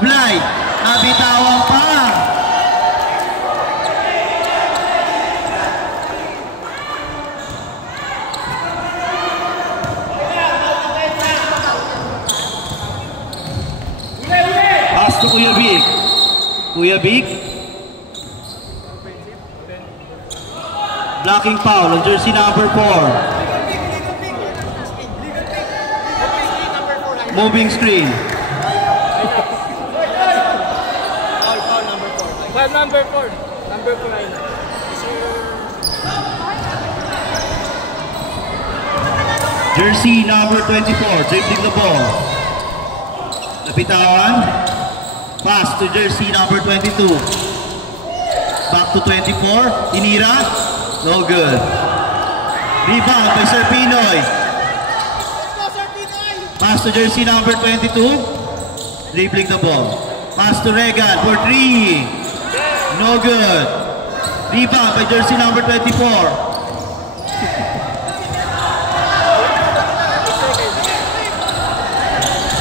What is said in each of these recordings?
Sablay. Nabitawan pa. Pass to Kuya Vic. Kuya Vic. Blocking foul on jersey number 4. Moving screen. Foul number 4. Foul number 4. Number 9. Jersey number 24, dribbling the ball. Napitawan. Pass to jersey number 22. Back to 24. Tinira. No good. Rebound by Sir Pinoy. Pass to jersey number 22. Dribbling the ball. Pass to Regan for 3. No good. Rebound by jersey number 24.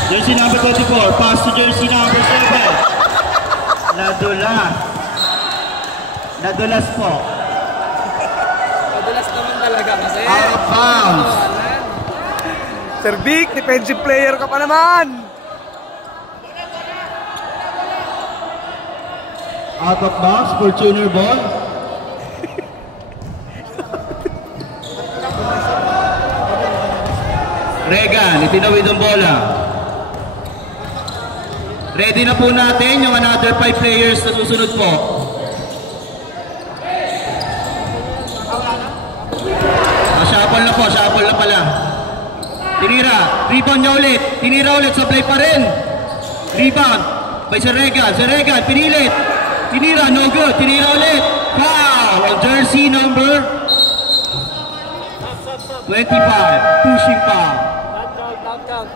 Jersey number 24. Pass to jersey number 7. Nadulas. Nadulas po. Nadulas naman talaga kasi. Out of bounds. Sir Vic, defensive player ka pa naman! Out of bounds for Junior ball. Regan, itinawid ang bola. Ready na po natin yung another 5 players na susunod po. Shuffle na po, shuffle na pala. Tinira, rebound niya ulit. Tinira ulit, supply pa rin. Rebound by Sir Regan. Sir Regan, pinilit. Tinira, no good. Tinira ulit. Foul on jersey number 25. Pushing foul. Not count.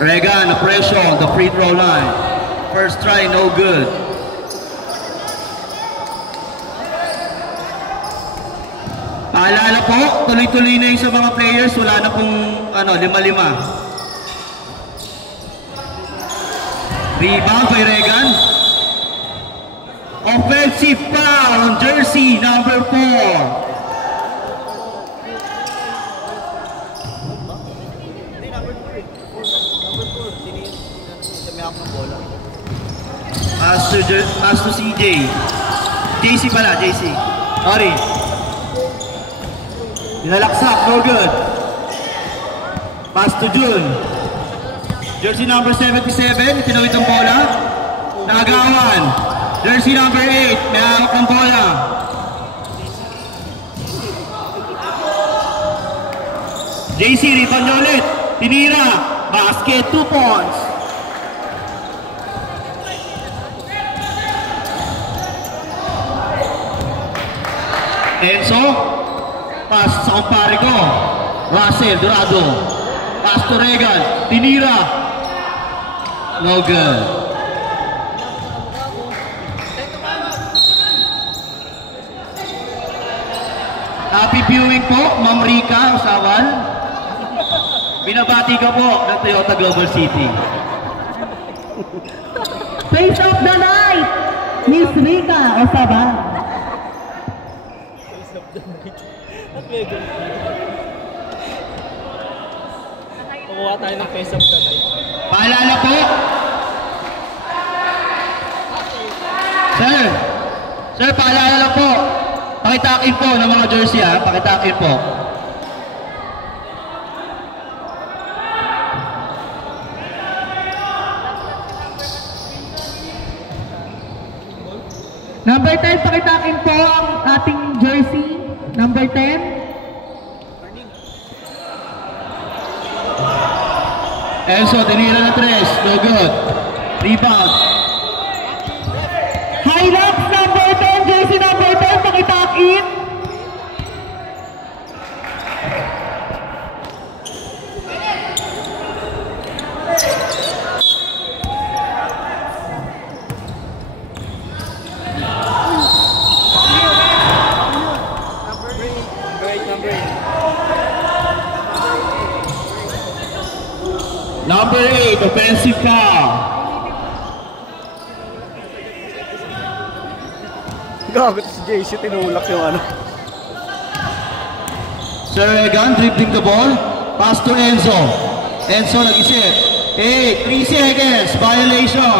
Regan, the pressure on the free throw line. First try, no good. Paalala po, tuloy-tuloy na yung sa mga players. Wala na pong 5-5. Rebound by Regan. Offensive foul on jersey number 4. Pass to CJ. JC pala, JC. Sorry. Nilalaksak, no good. Pass to Jun. Jersey number 77, tinawid ang bola. Nakagawan. Jersey number 8, may hawak ng bola. JC, rebound niya ulit. Tinira. Basket, 2 points. Enzo, pass sa kumpare ko. Russell, Dorado. Pass to Regan. Tinira. No good. Happy viewing po, Ma'am Rica Usawan. Binabati ka po ng Toyota Global City. Face of the night, Miss Rica Usawan. Kukuha tayo ng face of the night. Paalala po. Sir, paalala lang po. Pakitakin po ng mga jersey ha. Pakitakin po. Number 10, pakitakin po ang ating jersey. Number 10. Enzo, tinira na 3. No good. Rebound. Highlights number 10, jersey number 10, pakitakin. Number 8, offensive foul. Gago si JC, tinulak yung ano. Serregan dribbling the ball. Pass to Enzo. Enzo nag-isip. 8, 3 seconds. Violation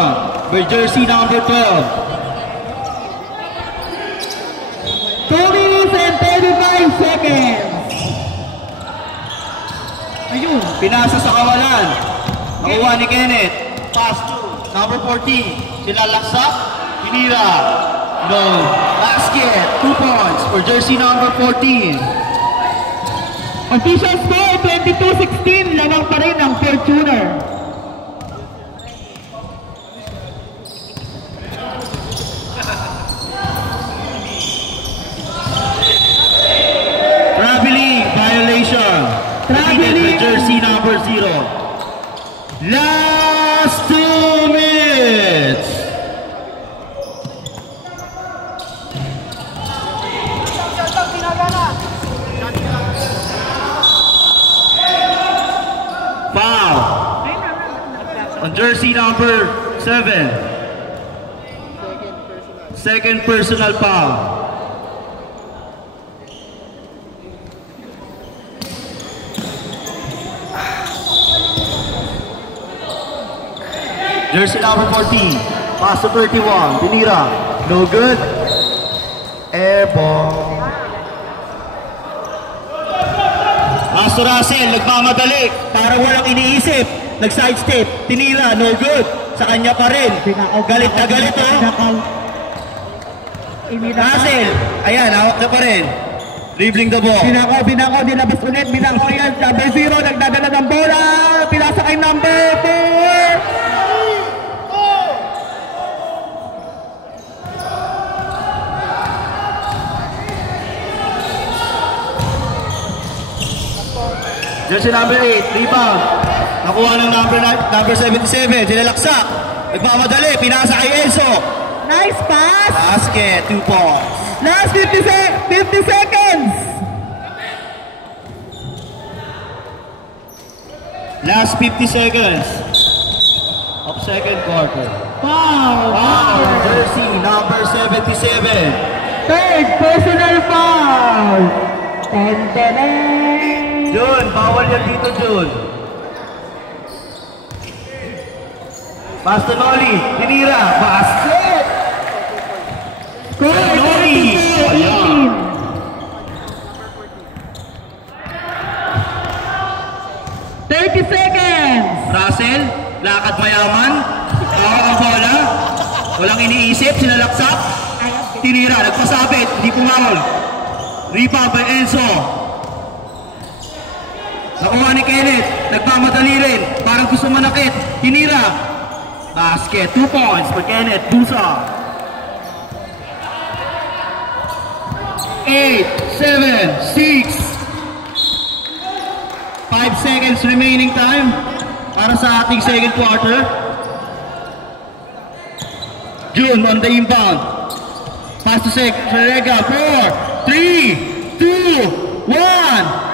for jersey number 12. 2 minutes and 35 seconds. Ayun. Pinasa sa kawalan. Nakuha ni Kenneth. Pass to number 14. Sila laksak. Pinira. No. Basket. 2 points for jersey number 14. Official score 22-16. Lamang pa rin ang Fortuner. Traveling violation. Traveling. Jersey number 0. Last 2 minutes. Foul on jersey number 7. Second personal foul. Jersey number 14. Pass to 31. Pinira. No good. Airball. Pass to Russell. Nagmamadali. Parang walang iniisip. Nag-sidestep. Tinira. No good. Sa kanya pa rin. Galit na galit oh. Russell. Ayan. Hawak na pa rin. Dribbling the ball. Binako. Nilabas ulit. Binako yan. Number 0. Nagdadala ng bola. Pinasa kay number 4. Jersey number 8, rebound. Nakuha ng number 77, sinalaksak. Nagmamadali, pinasa kay Enzo. Nice pass. Basket, 2 points. Last 50 seconds. Last 50 seconds of second quarter. Foul. Jersey number 77. Third personal foul. Ten. Jun, bawal yan dito, Jun. Pass to Noli, tinira, basket! Score Noli! 30 seconds. Russell, lakad mayaman, hawak ang bola, walang iniisip, sinalaksak, tinira, nagpasabit, hindi pumawal. Rebound by Enzo. Nakuha ni Kenneth, nagmamadali rin, parang gusto manakit, tinira. Basket, 2 points for Kenneth Busa. 8, 7, 6. 5 seconds remaining time para sa ating second quarter. June on the inbound. Pass to Serega. 4, 3, 2, 1.